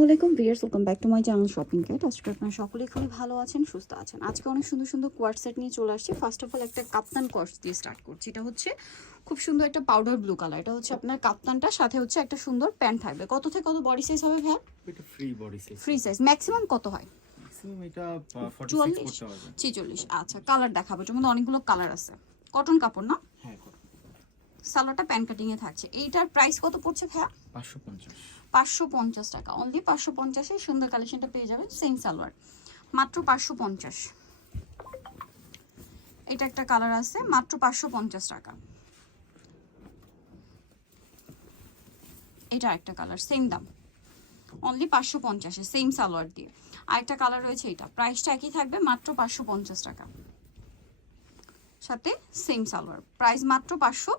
আসসালামাইকুম viewers welcome back to my channel shopping guide আজকে আপনারা সকলেই খুবই ভালো আছেন সুস্থ আছেন। আজকে অনেক সুন্দর সুন্দর কোয়ার সেট নিয়ে চলে আসছি। ফার্স্ট অফ অল একটা কাপ্তান কোয়ার্স দিয়ে স্টার্ট করছি। এটা হচ্ছে খুব সুন্দর একটা পাউডার ব্লু কালার এটা হচ্ছে আপনার কাপ্তানটা সাথে হচ্ছে একটা সুন্দর প্যান্ট থাকবে। কত থেকে কত বডি সাইজ হবে ভ্যান এটা free body size free size maximum কত হয়? ম্যাক্সিমাম এটা 46 চুয়াল্লিশ করতে পারবে ছেচল্লিশ। আচ্ছা কালার দেখাবো। এটার মধ্যে অনেকগুলো কালার আছে। কটন কাপড় না? হ্যাঁ সালোয়ারটা প্যান্ট কাটিংয়ে থাকছে। এইটার প্রাইস কত পড়ছে ভ্যা 550 পাঁচশো পঞ্চাশ টাকা। অনলি পাঁচশো পঞ্চাশে সুন্দর কালেকশনটা পেয়ে যাবেন সেম সালোয়ার মাত্র পাঁচশো পঞ্চাশ। এটা একটা কালার আছে, মাত্র পাঁচশো পঞ্চাশ টাকা। এটা একটা কালার সেম দাম। অনলি পাঁচশো পঞ্চাশে সেম সালোয়ার দিয়ে। আরেকটা কালার রয়েছে এটা। প্রাইসটা একই থাকবে, মাত্র পাঁচশো পঞ্চাশ টাকা। সাথে সেম সালোয়ার প্রাইস মাত্র পাঁচশো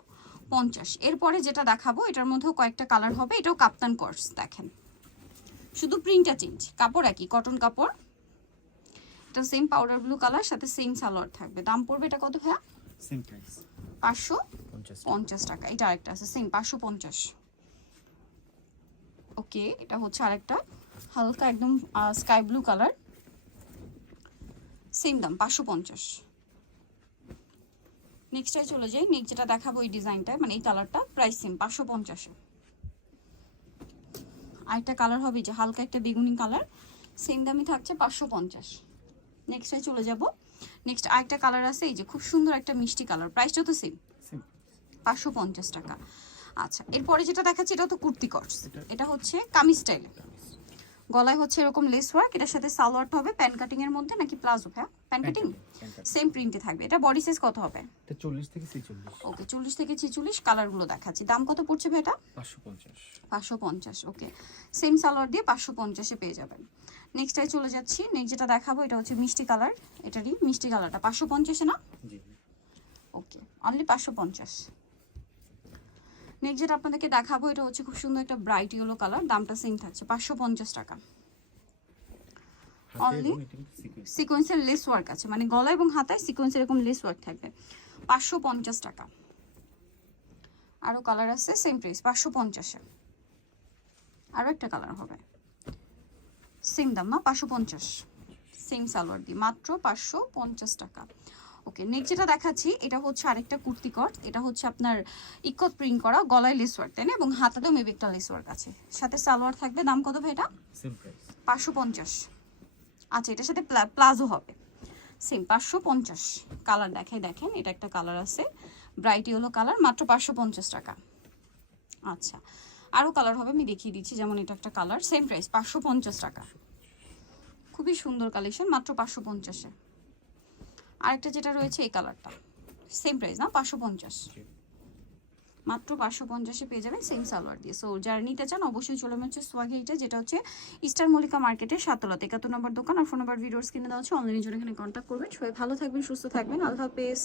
পঞ্চাশ। এরপরে যেটা দেখাবো এটার মধ্যেও কয়েকটা কালার হবে এটাও কাপ্তান কোর্স দেখেন। শুধু প্রিন্টটা চেঞ্জ কাপড় একই কটন কাপড়। এটা সেম পাউডার ব্লু কালার সাথে সেম সালোয়ার থাকবে। দাম পড়বে এটা কত ভাইয়া? সেম পাঁচশো পঞ্চাশ টাকা। এটা আরেকটা আছে সেম পাঁচশো পঞ্চাশ। ওকে এটা হচ্ছে আরেকটা হালকা একদম স্কাই ব্লু কালার সেম দাম পাঁচশো পঞ্চাশ। নেক্সটটায় চলে যাই। নেক্সট যেটা দেখাবো এই ডিজাইনটা মানে এই কালারটা প্রাইস সেম পাঁচশো পঞ্চাশে। আরেকটা কালার হবে যে হালকা একটা বেগুনি কালার সেম দামই থাকছে পাঁচশো পঞ্চাশ। নেক্সটটায় চলে যাব। নেক্সট আরেকটা কালার আছে এই যে খুব সুন্দর একটা মিষ্টি কালার প্রাইসটা তো সেম পাঁচশো পঞ্চাশ টাকা। আচ্ছা এরপরে যেটা দেখাচ্ছি এটা তো কুর্তি কটস এটা- এটা হচ্ছে কামিজ স্টাইল গলায় হচ্ছে এরকম লেস ওয়ার্ক এটার সাথে সালোয়ারটা হবে প্যান কাটিং এর মধ্যে নাকি প্লাজো হ্যাঁ প্যান কাটিং সেম প্রিন্টে থাকবে। এটা বডি সাইজ কত হবে? এটা 40 থেকে 46 ওকে চল্লিশ থেকে ছেচল্লিশ কালারগুলো দেখাচ্ছি। দাম কত পড়ছে ভাই এটা? 550 পাঁচশো পঞ্চাশ ওকে সেম সালোয়ার দিয়ে পাঁচশো পঞ্চাশে পেয়ে যাবেন। নেক্সটটায় চলে যাচ্ছি। নেক্সট যেটা দেখাবো এটা হচ্ছে মিষ্টি কালার এটারই মিষ্টি কালারটা পাঁচশো পঞ্চাশে না? জি। ওকে অনলি পাঁচশো পঞ্চাশ। নেক্সট যেটা আপনাদেরকে দেখাবো এটা হচ্ছে খুব সুন্দর একটা ব্রাইট ইয়েলো কালার দামটা সেম থাকছে পাঁচশো পঞ্চাশ টাকা। সিকোয়েন্স সিকোয়েন্সের লেস ওয়ার্ক আছে মানে গলা এবং হাতায় সিকোয়েন্সের এরকম লেস ওয়ার্ক থাকবে পাঁচশো পঞ্চাশ টাকা। আরও কালার আছে সেম প্রাইস পাঁচশো পঞ্চাশে। আরও একটা কালার হবে। সেম দাম না পাঁচশো পঞ্চাশ। সেম সালোয়ার দিয়ে মাত্র পাঁচশো পঞ্চাশ টাকা। ওকে নেক্সট যেটা দেখাচ্ছি এটা হচ্ছে আরেকটা কুর্তি কট। এটা হচ্ছে আপনার ইকত প্রিন্ট করা গলায় লেস ওয়ার্ক তাই না? এবং হাতাতেও মেবি একটা লেস ওয়ার্ক আছে। সাথে সালোয়ার থাকবে দাম কত ভাই এটা? পাঁচশো পঞ্চাশ। আচ্ছা এটার সাথে প্লা- প্লাজো হবে। সেম পাঁচশো পঞ্চাশ। কালার দেখে দেখেন এটা একটা কালার আছে। ব্রাইট ইয়েলো কালার মাত্র পাঁচশো পঞ্চাশ টাকা। আচ্ছা আরও কালার হবে আমি দেখিয়ে দিচ্ছি যেমন এটা একটা কালার সেম প্রাইস পাঁচশো পঞ্চাশ টাকা। খুবই সুন্দর কালেকশন মাত্র পাঁচশো পঞ্চাশে। আরেকটা যেটা রয়েছে এই কালারটা। সেম প্রাইস না? পাঁচশো পঞ্চাশ। মাত্র পাঁচশো পঞ্চাশে পেয়ে যাবেন সেম সালোয়ার দিয়ে। সো যারা নিতে চান অবশ্যই চলে হচ্ছে সোয়াগে এটা যেটা হচ্ছে ইস্টার মল্লিকা মার্কেটের সাতলাতে একাত্তর নম্বর দোকান আর ফোন নম্বর ভিডিওস কিনে দেওয়া হচ্ছে অনলাইনের জন্য এখানে কন্ট্যাক্ট করবেন। সবাই ভালো থাকবেন সুস্থ থাকবেন। আল্লাহ হাফেজ।